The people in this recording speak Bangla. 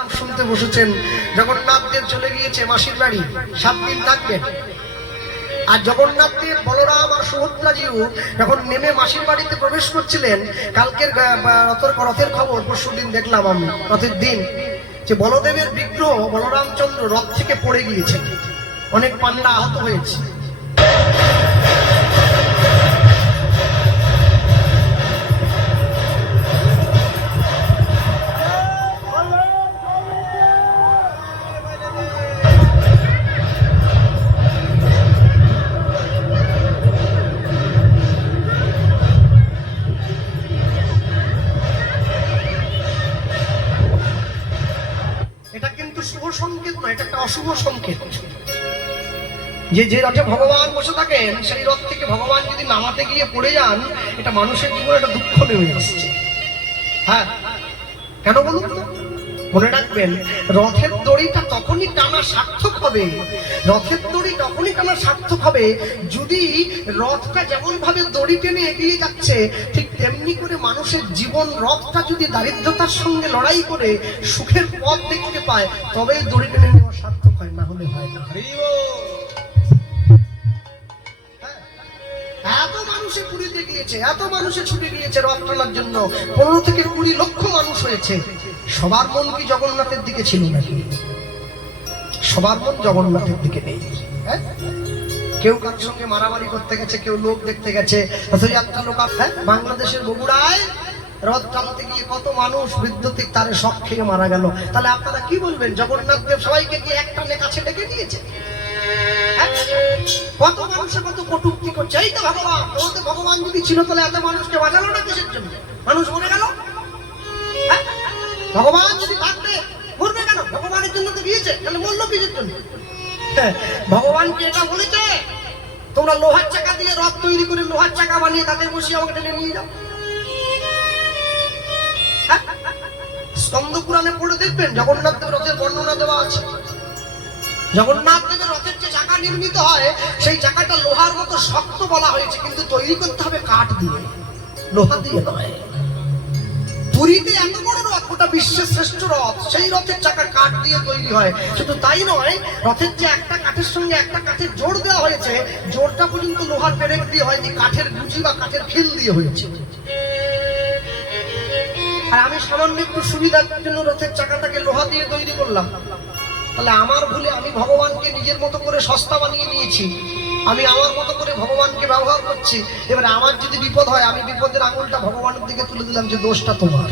নাম শুনতে বসেছেন। জগন্নাথ দেব চলে গিয়েছে মাসির বাড়ি, 7 দিন থাকবেন। আর জগন্নাথ দেব, বলরাম আর সুভদ্রাজিও যখন নেমে মাসির বাড়িতে প্রবেশ করছিলেন, কালকের রথের খবর পরশুদিন দেখলাম আমি, রথের দিন, যে বলদেবের বিগ্রহ বলরামচন্দ্র রথ থেকে পড়ে গিয়েছে, অনেক পান্ডা আহত হয়েছে। অশুভ সংকেত, যে রথে ভগবান বসে থাকেন সেই রথ থেকে ভগবান যদি নামাতে গিয়ে পড়ে যান, এটা মানুষের জীবনে একটা দুঃখ নেমে আসছে। হ্যাঁ, কেন বলুন তো? মনে রাখবেন, রথের দড়িটা তখনই টানা সার্থক হবে, রথের দড়ি তখনই টানা সার্থক হবে যদি রথটা যেমন ভাবে দড়ি টেনে এগিয়ে যাচ্ছে, ঠিক তেমনি করে মানুষের জীবন রথটা যদি দারিদ্রতার সঙ্গে লড়াই করে সুখের পথ দেখতে পায়, তবে দড়ি টেনে নেওয়া সার্থক হয়, না হলে হয় না। এত মানুষে পুরীতে গিয়েছে, এত মানুষে ছুটে গিয়েছে রথ টানার জন্য, 15 থেকে 20 লক্ষ মানুষ হয়েছে। সবার মন কি জগন্নাথের দিকে ছিল নাকি? সবার মন জগন্নাথের দিকে নেই। কেউ কার সঙ্গে মারামারি করতে গেছে, কেউ লোক দেখতে গেছে। রথযাত্রা লোক, বাংলাদেশের বগুড়ায় রথ টানতে গিয়ে কত মানুষ বিদ্যুতিক তারে শক খেয়ে মারা গেল। তাহলে আপনারা কি বলবেন, জগন্নাথ দেব সবাইকে কি একটা কাছে ডেকে নিয়েছে? কত মানুষের কত কটূক্তি করছে, এই তো ভগবান, তোমাদের ভগবান যদি ছিল তাহলে এত মানুষকে বাঁচালো না কিসের জন্য? মানুষ মরে গেল। ভগবান যদি থাকতে মরবে কেন? ভগবানের জন্য তো দিয়েছে, তাহলে মরলো কিসের জন্য? ভগবানকে এটা বলেছে, তোমরা লোহার চাকা দিয়ে রথ তৈরি করে লোহার চাকা বানিয়ে তাতে বসিয়ে আমাকে টেনে নিয়ে যাও। স্কন্দ পুরাণে পড়ে দেখবেন জগন্নাথ দেবের রথের বর্ণনা দেওয়া আছে। জগন্নাথ দেবের রথের যে চাকা নির্মিত হয়, সেই চাকাটা লোহার মতো শক্ত বলা হয়েছে, কিন্তু তৈরি করতে হবে কাঠ দিয়ে, লোহা দিয়ে নয়। পুরীতে এত বড় রথ, ওটা বিশ্বের শ্রেষ্ঠ রথ, সেই রথের চাকা কাঠ দিয়ে তৈরি হয়। শুধু তাই নয়, রথের যে একটা কাঠের সঙ্গে একটা কাঠের জোড় দেওয়া হয়েছে, জোড়টা পর্যন্ত লোহার পেরেক দিয়ে হয়নি, কাঠের গুজি বা কাঠের খিল দিয়ে হয়েছে। আর আমি সামান্য একটু সুবিধার জন্য রথের চাকাটাকে লোহা দিয়ে তৈরি করলাম, তাহলে আমার ভুলে আমি ভগবানকে নিজের মতো করে সস্তা বানিয়ে নিয়েছি, আমি আমার মতো করে ভগবানকে ব্যবহার করছি। এবার আমার যদি বিপদ হয়, আমি বিপদের আঙুলটা ভগবানের দিকে তুলে দিলাম যে দোষটা তোমার।